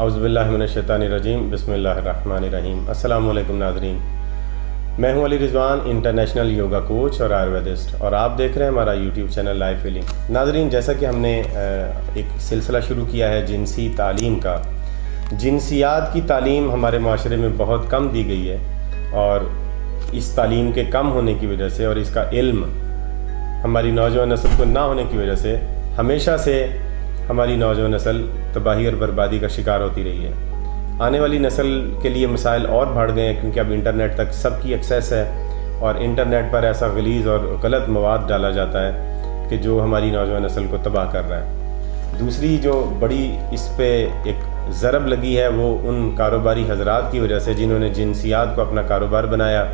اعوذ باللہ من الشیطان الرجیم، بسم اللہ الرحمن الرحیم۔ السلام علیکم ناظرین، میں ہوں علی رضوان، انٹرنیشنل یوگا کوچ اور آیورویدسٹ، اور آپ دیکھ رہے ہیں ہمارا یوٹیوب چینل لائف ہیلنگ۔ ناظرین، جیسا کہ ہم نے ایک سلسلہ شروع کیا ہے جنسی تعلیم کا، جنسیات کی تعلیم ہمارے معاشرے میں بہت کم دی گئی ہے، اور اس تعلیم کے کم ہونے کی وجہ سے اور اس کا علم ہماری نوجوان نسل کو نہ ہونے کی وجہ سے ہمیشہ سے ہماری نوجوان نسل تباہی اور بربادی کا شکار ہوتی رہی ہے۔ آنے والی نسل کے لیے مسائل اور بڑھ گئے ہیں، کیونکہ اب انٹرنیٹ تک سب کی ایکسیس ہے، اور انٹرنیٹ پر ایسا غلیظ اور غلط مواد ڈالا جاتا ہے کہ جو ہماری نوجوان نسل کو تباہ کر رہا ہے۔ دوسری جو بڑی اس پہ ایک ضرب لگی ہے وہ ان کاروباری حضرات کی وجہ سے جنہوں نے جنسیات کو اپنا کاروبار بنایا،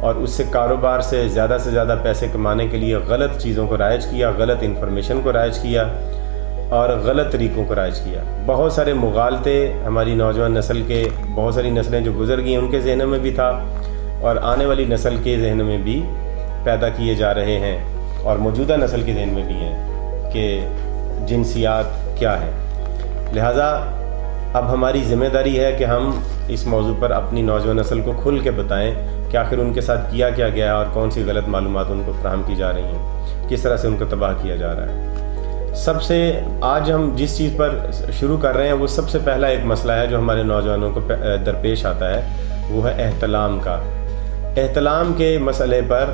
اور اس سے کاروبار سے زیادہ پیسے کمانے کے لیے غلط چیزوں کو رائج کیا، غلط انفارمیشن کو رائج کیا اور غلط طریقوں کو رائج کیا۔ بہت سارے مغالطے ہماری نوجوان نسل کے، بہت ساری نسلیں جو گزر گئی ہیں ان کے ذہنوں میں بھی تھا، اور آنے والی نسل کے ذہنوں میں بھی پیدا کیے جا رہے ہیں، اور موجودہ نسل کے ذہن میں بھی ہیں کہ جنسیات کیا ہے۔ لہٰذا اب ہماری ذمہ داری ہے کہ ہم اس موضوع پر اپنی نوجوان نسل کو کھل کے بتائیں کہ آخر ان کے ساتھ کیا گیا ہے، اور کون سی غلط معلومات ان کو فراہم کی جا رہی ہیں، کس طرح سے ان کو تباہ کیا جا رہا ہے۔ سب سے آج ہم جس چیز پر شروع کر رہے ہیں وہ سب سے پہلا ایک مسئلہ ہے جو ہمارے نوجوانوں کو درپیش آتا ہے، وہ ہے احتلام کا۔ احتلام کے مسئلے پر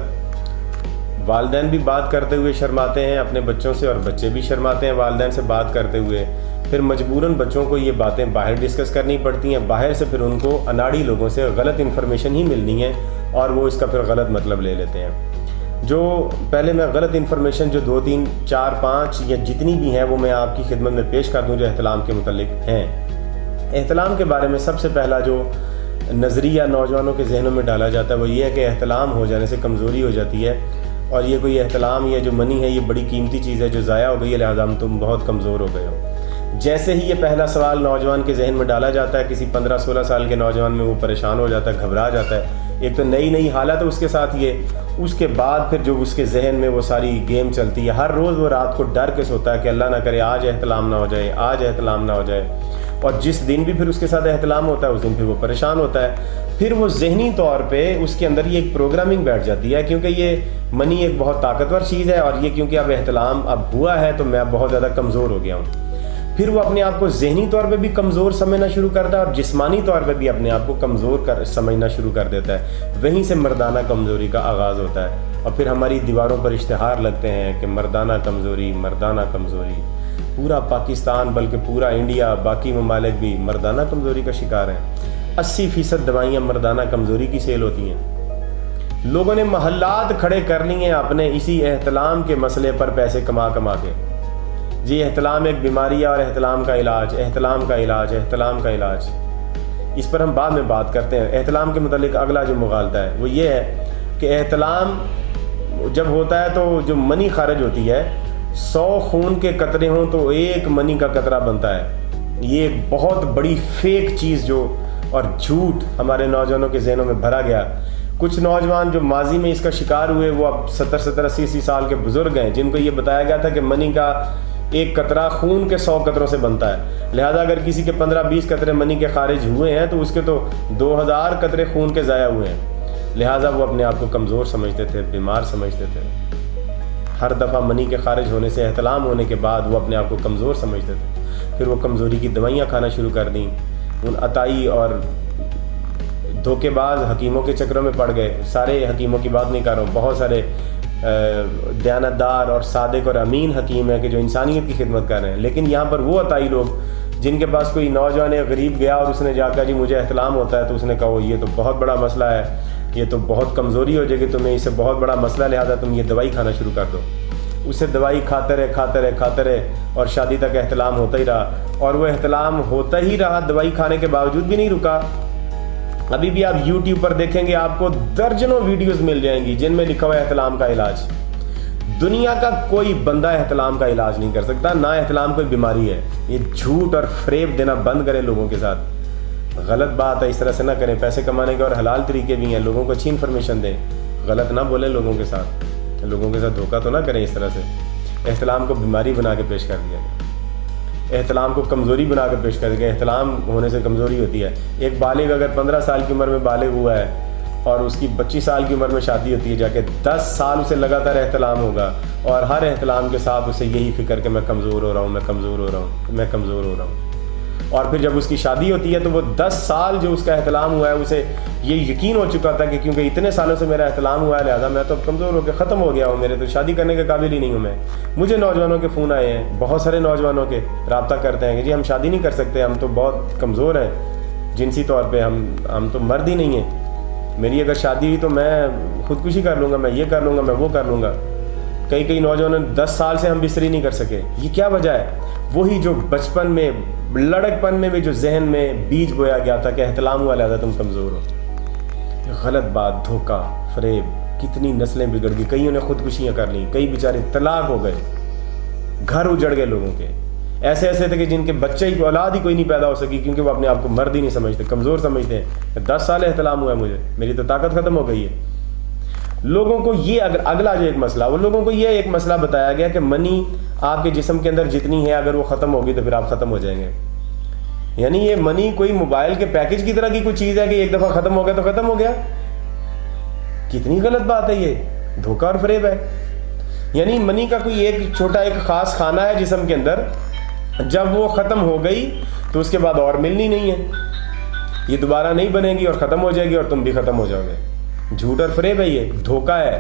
والدین بھی بات کرتے ہوئے شرماتے ہیں اپنے بچوں سے، اور بچے بھی شرماتے ہیں والدین سے بات کرتے ہوئے۔ پھر مجبوراً بچوں کو یہ باتیں باہر ڈسکس کرنی پڑتی ہیں، باہر سے پھر ان کو اناڑی لوگوں سے غلط انفارمیشن ہی ملنی ہے، اور وہ اس کا پھر غلط مطلب لے لیتے ہیں۔ جو پہلے میں غلط انفارمیشن جو 2 3 4 5 یا جتنی بھی ہیں وہ میں آپ کی خدمت میں پیش کر دوں جو احتلام کے متعلق ہیں۔ احتلام کے بارے میں سب سے پہلا جو نظریہ نوجوانوں کے ذہنوں میں ڈالا جاتا ہے وہ یہ ہے کہ احتلام ہو جانے سے کمزوری ہو جاتی ہے، اور یہ کوئی احتلام، یہ جو منی ہے یہ بڑی قیمتی چیز ہے جو ضائع ہو گئی ہے، لہٰذا تم بہت کمزور ہو گئے ہو۔ جیسے ہی یہ پہلا سوال نوجوان کے ذہن میں ڈالا جاتا ہے، کسی 15 16 سال کے نوجوان میں، وہ پریشان ہو جاتا ہے، گھبرا جاتا ہے۔ ایک تو نئی حالت ہے اس کے ساتھ یہ، اس کے بعد پھر جو اس کے ذہن میں وہ ساری گیم چلتی ہے، ہر روز وہ رات کو ڈر کے سوتا ہے کہ اللہ نہ کرے آج احتلام نہ ہو جائے، آج احتلام نہ ہو جائے، اور جس دن بھی پھر اس کے ساتھ احتلام ہوتا ہے اس دن پھر وہ پریشان ہوتا ہے۔ پھر وہ ذہنی طور پہ اس کے اندر یہ ایک پروگرامنگ بیٹھ جاتی ہے، کیونکہ یہ منی ایک بہت طاقتور چیز ہے، اور یہ کیونکہ اب احتلام اب ہوا ہے تو میں اب بہت زیادہ کمزور ہو گیا ہوں۔ پھر وہ اپنے آپ کو ذہنی طور پہ بھی کمزور سمجھنا شروع کرتا ہے، اور جسمانی طور پہ بھی اپنے آپ کو کمزور سمجھنا شروع کر دیتا ہے۔ وہیں سے مردانہ کمزوری کا آغاز ہوتا ہے، اور پھر ہماری دیواروں پر اشتہار لگتے ہیں کہ مردانہ کمزوری، مردانہ کمزوری۔ پورا پاکستان بلکہ پورا انڈیا، باقی ممالک بھی مردانہ کمزوری کا شکار ہیں۔ 80% دوائیاں مردانہ کمزوری کی سیل ہوتی ہیں۔ لوگوں نے محلات کھڑے کر لیے ہیں اپنے اسی احتلام کے مسئلے پر پیسے کما کے۔ جی احتلام ایک بیماری ہے، اور احتلام کا علاج، احتلام کا علاج، احتلام کا علاج، اس پر ہم بعد میں بات کرتے ہیں۔ احتلام کے متعلق اگلا جو مغالطہ ہے وہ یہ ہے کہ احتلام جب ہوتا ہے تو جو منی خارج ہوتی ہے، 100 خون کے قطرے ہوں تو 1 منی کا قطرہ بنتا ہے۔ یہ ایک بہت بڑی فیک چیز جو اور جھوٹ ہمارے نوجوانوں کے ذہنوں میں بھرا گیا۔ کچھ نوجوان جو ماضی میں اس کا شکار ہوئے وہ اب 70 80 سال کے بزرگ ہیں، جن کو یہ بتایا گیا تھا کہ منی کا ایک قطرہ خون کے 100 قطروں سے بنتا ہے، لہذا اگر کسی کے 15 20 قطرے منی کے خارج ہوئے ہیں تو اس کے تو 2000 قطرے خون کے ضائع ہوئے ہیں، لہذا وہ اپنے آپ کو کمزور سمجھتے تھے، بیمار سمجھتے تھے۔ ہر دفعہ منی کے خارج ہونے سے، احتلام ہونے کے بعد وہ اپنے آپ کو کمزور سمجھتے تھے، پھر وہ کمزوری کی دوائیاں کھانا شروع کر دیں۔ ان عطائی اور دھوکے باز حکیموں کے چکروں میں پڑ گئے۔ سارے حکیموں کی بات نہیں کر رہا ہوں، بہت سارے دیانتدار اور صادق اور امین حکیم ہیں کہ جو انسانیت کی خدمت کر رہے ہیں، لیکن یہاں پر وہ عطائی لوگ جن کے پاس کوئی نوجوان غریب گیا اور اس نے جا کر جی مجھے احتلام ہوتا ہے، تو اس نے کہا یہ تو بہت بڑا مسئلہ ہے، یہ تو بہت کمزوری ہو جائے گی تمہیں، اس سے بہت بڑا مسئلہ، لہٰذا تم یہ دوائی کھانا شروع کر دو۔ اسے دوائی کھاتے رہے اور شادی تک احتلام ہوتا ہی رہا، اور وہ احتلام ہوتا ہی رہا، دوائی کھانے کے باوجود بھی نہیں رکا۔ ابھی بھی آپ یوٹیوب پر دیکھیں گے آپ کو درجنوں ویڈیوز مل جائیں گی جن میں لکھا ہوا ہے احتلام کا علاج۔ دنیا کا کوئی بندہ احتلام کا علاج نہیں کر سکتا، نہ احتلام کوئی بیماری ہے۔ یہ جھوٹ اور فریب دینا بند کریں لوگوں کے ساتھ، غلط بات ہے، اس طرح سے نہ کریں۔ پیسے کمانے کے اور حلال طریقے بھی ہیں، لوگوں کو اچھی انفارمیشن دیں، غلط نہ بولیں لوگوں کے ساتھ دھوکہ تو نہ کریں اس طرح سے۔ احتلام کو بیماری بنا کے پیش کر دیا گیا۔ احتلام کو کمزوری بنا کر پیش کر دیا. احتلام ہونے سے کمزوری ہوتی ہے. ایک بالغ اگر 15 سال کی عمر میں بالغ ہوا ہے اور اس کی 25 سال کی عمر میں شادی ہوتی ہے، جا کے 10 سال اسے لگاتار احتلام ہوگا، اور ہر احتلام کے ساتھ اسے یہی فکر کہ میں کمزور ہو رہا ہوں، میں کمزور ہو رہا ہوں، میں کمزور ہو رہا ہوں. اور پھر جب اس کی شادی ہوتی ہے تو وہ 10 سال جو اس کا احتلام ہوا ہے اسے یہ یقین ہو چکا تھا کہ کیونکہ اتنے سالوں سے میرا احتلام ہوا ہے لہٰذا میں تو کمزور ہو کے ختم ہو گیا ہوں، میرے تو شادی کرنے کے قابل ہی نہیں ہوں میں. مجھے نوجوانوں کے فون آئے ہیں، بہت سارے نوجوانوں کے رابطہ کرتے ہیں کہ جی ہم شادی نہیں کر سکتے، ہم تو بہت کمزور ہیں جنسی طور پہ، ہم تو مرد ہی نہیں ہیں، میری اگر شادی ہوئی تو میں خودکشی کر لوں گا، میں یہ کر لوں گا، میں وہ کر لوں گا. کئی نوجوانوں 10 سال سے ہم بستری نہیں کر سکے. یہ کیا وجہ ہے؟ وہی جو بچپن میں لڑکپن میں بھی جو ذہن میں بیج بویا گیا تھا کہ احتلام ہوا لہذا تم کمزور ہو. غلط بات، دھوکہ، فریب، کتنی نسلیں بگڑ گئی، کئیوں نے خودکشیاں کر لیں، کئی بیچارے طلاق ہو گئے، گھر اجڑ گئے لوگوں کے. ایسے تھے کہ جن کے بچے ہی اولاد ہی کوئی نہیں پیدا ہو سکی کیونکہ وہ اپنے آپ کو مرد ہی نہیں سمجھتے، کمزور سمجھتے ہیں. 10 سال احتلام ہوا ہے مجھے، میری تو طاقت ختم ہو گئی ہے. لوگوں کو یہ اگلا جو ایک مسئلہ، وہ لوگوں کو یہ ایک مسئلہ بتایا گیا کہ منی آپ کے جسم کے اندر جتنی ہے اگر وہ ختم ہوگی تو پھر آپ ختم ہو جائیں گے. یعنی یہ منی کوئی موبائل کے پیکج کی طرح کی کوئی چیز ہے کہ ایک دفعہ ختم ہو گیا تو ختم ہو گیا. کتنی غلط بات ہے، یہ دھوکہ اور فریب ہے. یعنی منی کا کوئی ایک چھوٹا ایک خاص خانہ ہے جسم کے اندر، جب وہ ختم ہو گئی تو اس کے بعد اور ملنی نہیں ہے، یہ دوبارہ نہیں بنے گی اور ختم ہو جائے گی اور تم بھی ختم ہو جاؤ گے. جھوٹ اور فریب ہے، یہ دھوکہ ہے.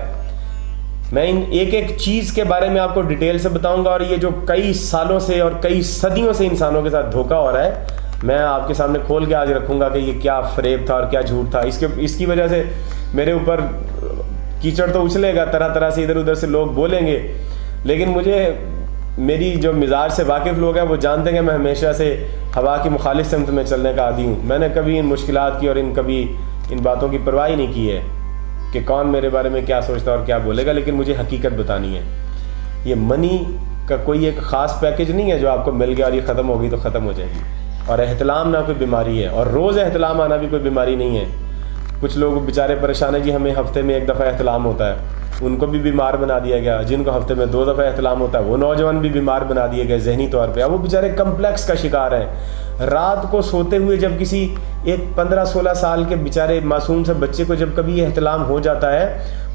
میں ان ایک چیز کے بارے میں آپ کو ڈیٹیل سے بتاؤں گا، اور یہ جو کئی سالوں سے اور کئی صدیوں سے انسانوں کے ساتھ دھوکہ ہو رہا ہے میں آپ کے سامنے کھول کے آج رکھوں گا کہ یہ کیا فریب تھا اور کیا جھوٹ تھا. اس کی وجہ سے میرے اوپر کیچڑ تو اچھلے گا، طرح سے ادھر ادھر سے لوگ بولیں گے، لیکن مجھے میری جو مزاج سے واقف لوگ ہیں وہ جانتے ہیں کہ میں ہمیشہ سے ہوا کی مخالف سمت میں چلنے کا عادی ہوں. میں نے کبھی ان مشکلات کی اور کبھی ان باتوں کی پرواہ نہیں کی ہے کہ کون میرے بارے میں کیا سوچتا اور کیا بولے گا، لیکن مجھے حقیقت بتانی ہے. یہ منی کا کوئی ایک خاص پیکج نہیں ہے جو آپ کو مل گیا اور یہ ختم ہوگی تو ختم ہو جائے گی. اور احتلام نہ کوئی بیماری ہے، اور روز احتلام آنا بھی کوئی بیماری نہیں ہے. کچھ لوگ بیچارے پریشان ہیں جی ہمیں ہفتے میں 1 دفعہ احتلام ہوتا ہے، ان کو بھی بیمار بنا دیا گیا. جن کو ہفتے میں 2 دفعہ احتلام ہوتا ہے وہ نوجوان بھی بیمار بنا دیے گئے ذہنی طور پہ. اب وہ بیچارے کمپلیکس کا شکار ہیں. رات کو سوتے ہوئے جب کسی ایک 15-16 سال کے بیچارے معصوم سے بچے کو جب کبھی احتلام ہو جاتا ہے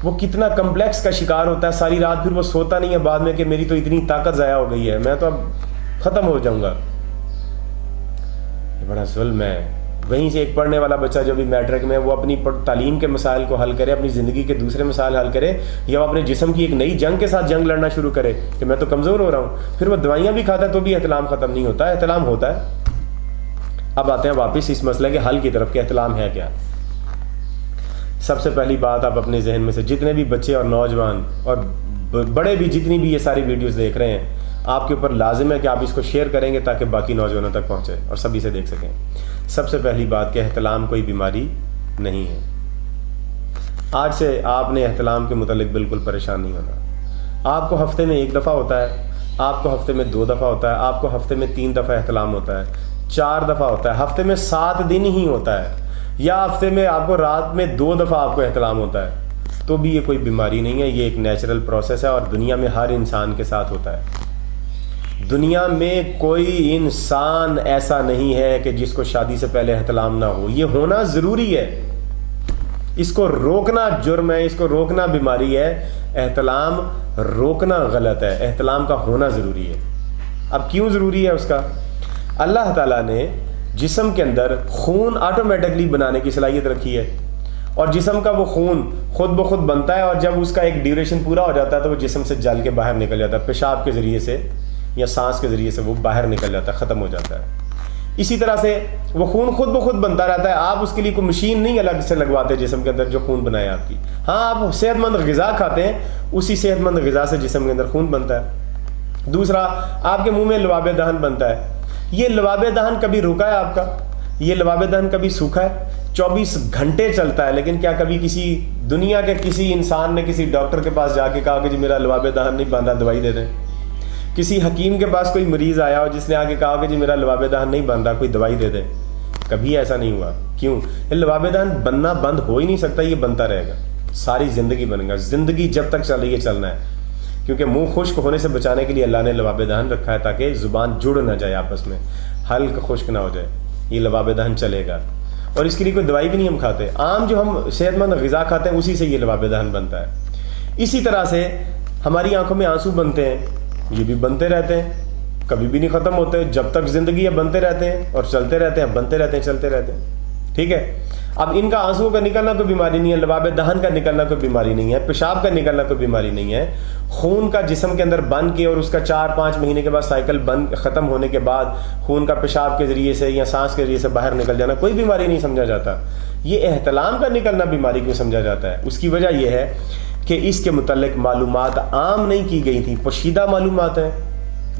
وہ کتنا کمپلیکس کا شکار ہوتا ہے. ساری رات پھر وہ سوتا نہیں ہے بعد میں کہ میری تو اتنی طاقت ضائع ہو گئی ہے، میں تو اب ختم ہو جاؤں گا. یہ بڑا ظلم ہے. وہیں سے ایک پڑھنے والا بچہ جو بھی میٹرک میں وہ اپنی تعلیم کے مسائل کو حل کرے، اپنی زندگی کے دوسرے مسائل حل کرے، یا وہ اپنے جسم کی ایک نئی جنگ کے ساتھ جنگ لڑنا شروع کرے کہ میں تو کمزور ہو رہا ہوں، پھر وہ دوائیاں بھی کھاتا ہے تو بھی احتلام ختم نہیں ہوتا. احتلام ہوتا ہے. اب آتے ہیں واپس اس مسئلے کے حل کی طرف کہ احتلام ہے کیا. سب سے پہلی بات، آپ اپنے ذہن میں سے جتنے بھی بچے اور نوجوان اور بڑے بھی جتنی بھی یہ ساری ویڈیوز دیکھ رہے ہیں، آپ کے اوپر لازم ہے کہ آپ اس کو شیئر کریں گے تاکہ باقی نوجوانوں تک پہنچے اور سبھی سے دیکھ سکیں. سب سے پہلی بات کہ احتلام کوئی بیماری نہیں ہے. آج سے آپ نے احتلام کے متعلق بالکل پریشان نہیں ہونا. آپ کو ہفتے میں 1 دفعہ ہوتا ہے، آپ کو ہفتے میں 2 دفعہ ہوتا ہے، آپ کو ہفتے میں 3 دفعہ احتلام ہوتا ہے، 4 دفعہ ہوتا ہے، ہفتے میں 7 دن ہی ہوتا ہے، یا ہفتے میں آپ کو رات میں 2 دفعہ آپ کو احتلام ہوتا ہے، تو بھی یہ کوئی بیماری نہیں ہے. یہ ایک نیچرل پروسیس ہے اور دنیا میں ہر انسان کے ساتھ ہوتا ہے. دنیا میں کوئی انسان ایسا نہیں ہے کہ جس کو شادی سے پہلے احتلام نہ ہو. یہ ہونا ضروری ہے. اس کو روکنا جرم ہے، اس کو روکنا بیماری ہے. احتلام روکنا غلط ہے. احتلام کا ہونا ضروری ہے. اب کیوں ضروری ہے اس کا؟ اللہ تعالیٰ نے جسم کے اندر خون آٹومیٹکلی بنانے کی صلاحیت رکھی ہے، اور جسم کا وہ خون خود بخود بنتا ہے، اور جب اس کا ایک ڈیوریشن پورا ہو جاتا ہے تو وہ جسم سے جل کے باہر نکل جاتا ہے، پیشاب کے ذریعے سے یا سانس کے ذریعے سے وہ باہر نکل جاتا ہے، ختم ہو جاتا ہے. اسی طرح سے وہ خون خود بخود بنتا رہتا ہے. آپ اس کے لیے کوئی مشین نہیں الگ سے لگواتے جسم کے اندر جو خون بنائے آپ کی. ہاں، آپ صحت مند غذا کھاتے ہیں، اسی صحت مند غذا سے جسم کے اندر خون بنتا ہے. دوسرا، آپ کے منہ میں لباب دہن بنتا ہے. یہ لباب دہن کبھی رکا ہے آپ کا؟ یہ لباب دہن کبھی سوکھا ہے؟ 24 گھنٹے چلتا ہے. لیکن کیا کبھی کسی دنیا کے کسی انسان نے کسی ڈاکٹر کے پاس جا کے کہا کہ جی میرا لباب دہن نہیں بن رہا، دوائی دے دیں؟ کسی حکیم کے پاس کوئی مریض آیا اور جس نے آ کے کہا کہ جی میرا لباب دہن نہیں بن رہا، کوئی دوائی دے دیں؟ کبھی ایسا نہیں ہوا. کیوں؟ یہ لباب دہن بننا بند ہو ہی نہیں سکتا، یہ بنتا رہے گا، ساری زندگی بنے گا. زندگی جب تک چل رہی ہے چلنا ہے. کیونکہ منہ خشک ہونے سے بچانے کے لیے اللہ نے لباب دہن رکھا ہے تاکہ زبان جڑ نہ جائے آپس میں, حلق خشک نہ ہو جائے, یہ لباب دہن چلے گا. اور اس کے لیے کوئی دوائی بھی نہیں ہم کھاتے, عام جو ہم صحت مند غذا کھاتے ہیں اسی سے یہ لباب دہن بنتا ہے. اسی طرح سے ہماری آنکھوں میں آنسو بنتے ہیں, یہ بھی بنتے رہتے ہیں, کبھی بھی نہیں ختم ہوتے, جب تک زندگی ہے بنتے رہتے ہیں اور چلتے رہتے ہیں, بنتے رہتے ہیں, چلتے رہتے ہیں. ٹھیک ہے, اب ان کا آنسو کا نکلنا کوئی بیماری نہیں ہے, لباب دہن کا نکلنا کوئی بیماری نہیں ہے, پیشاب کا نکلنا کوئی بیماری نہیں ہے. خون کا جسم کے اندر بن کے اور اس کا 4-5 مہینے کے بعد سائیکل ختم ہونے کے بعد خون کا پیشاب کے ذریعے سے یا سانس کے ذریعے سے باہر نکل جانا کوئی بیماری نہیں سمجھا جاتا. یہ احتلام کا نکلنا بیماری کیوں سمجھا جاتا ہے؟ اس کی وجہ یہ ہے کہ اس کے متعلق معلومات عام نہیں کی گئی تھیں, پوشیدہ معلومات ہیں.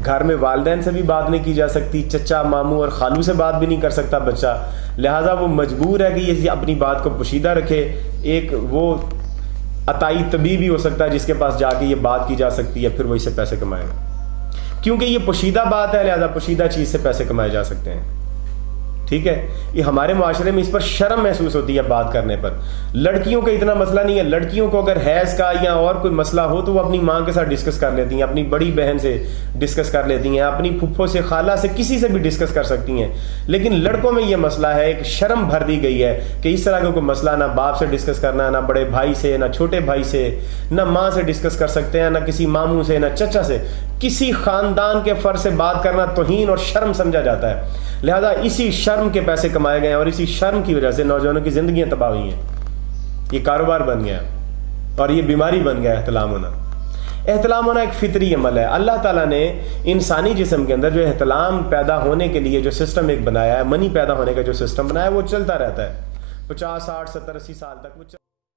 گھر میں والدین سے بھی بات نہیں کی جا سکتی, چچا ماموں اور خالو سے بات بھی نہیں کر سکتا بچہ, لہٰذا وہ مجبور ہے کہ یہ اپنی بات کو پوشیدہ رکھے. ایک وہ عطائی طبیب بھی ہو سکتا ہے جس کے پاس جا کے یہ بات کی جا سکتی ہے, پھر وہ اس سے پیسے کمائے گا. کیونکہ یہ پوشیدہ بات ہے لہٰذا پوشیدہ چیز سے پیسے کمائے جا سکتے ہیں. ٹھیک ہے, یہ ہمارے معاشرے میں اس پر شرم محسوس ہوتی ہے بات کرنے پر. لڑکیوں کا اتنا مسئلہ نہیں ہے, لڑکیوں کو اگر حیض کا یا اور کوئی مسئلہ ہو تو وہ اپنی ماں کے ساتھ ڈسکس کر لیتی ہیں, اپنی بڑی بہن سے ڈسکس کر لیتی ہیں, اپنی پھپھو سے, خالہ سے, کسی سے بھی ڈسکس کر سکتی ہیں. لیکن لڑکوں میں یہ مسئلہ ہے, ایک شرم بھر دی گئی ہے کہ اس طرح کا کوئی مسئلہ نہ باپ سے ڈسکس کرنا, نہ بڑے بھائی سے, نہ چھوٹے بھائی سے, نہ ماں سے ڈسکس کر سکتے ہیں, نہ کسی ماموں سے, نہ چچا سے. کسی خاندان کے فرد سے بات کرنا توہین اور شرم سمجھا جاتا ہے. لہذا اسی شرم کے پیسے کمائے گئے ہیں اور اسی شرم کی وجہ سے نوجوانوں کی زندگیاں تباہ ہوئی ہیں. یہ کاروبار بن گیا اور یہ بیماری بن گیا احتلام ہونا. احتلام ہونا ایک فطری عمل ہے. اللہ تعالیٰ نے انسانی جسم کے اندر جو احتلام پیدا ہونے کے لیے جو سسٹم ایک بنایا ہے, منی پیدا ہونے کا جو سسٹم بنایا ہے, وہ چلتا رہتا ہے 50, 60, 70, 80 سال تک.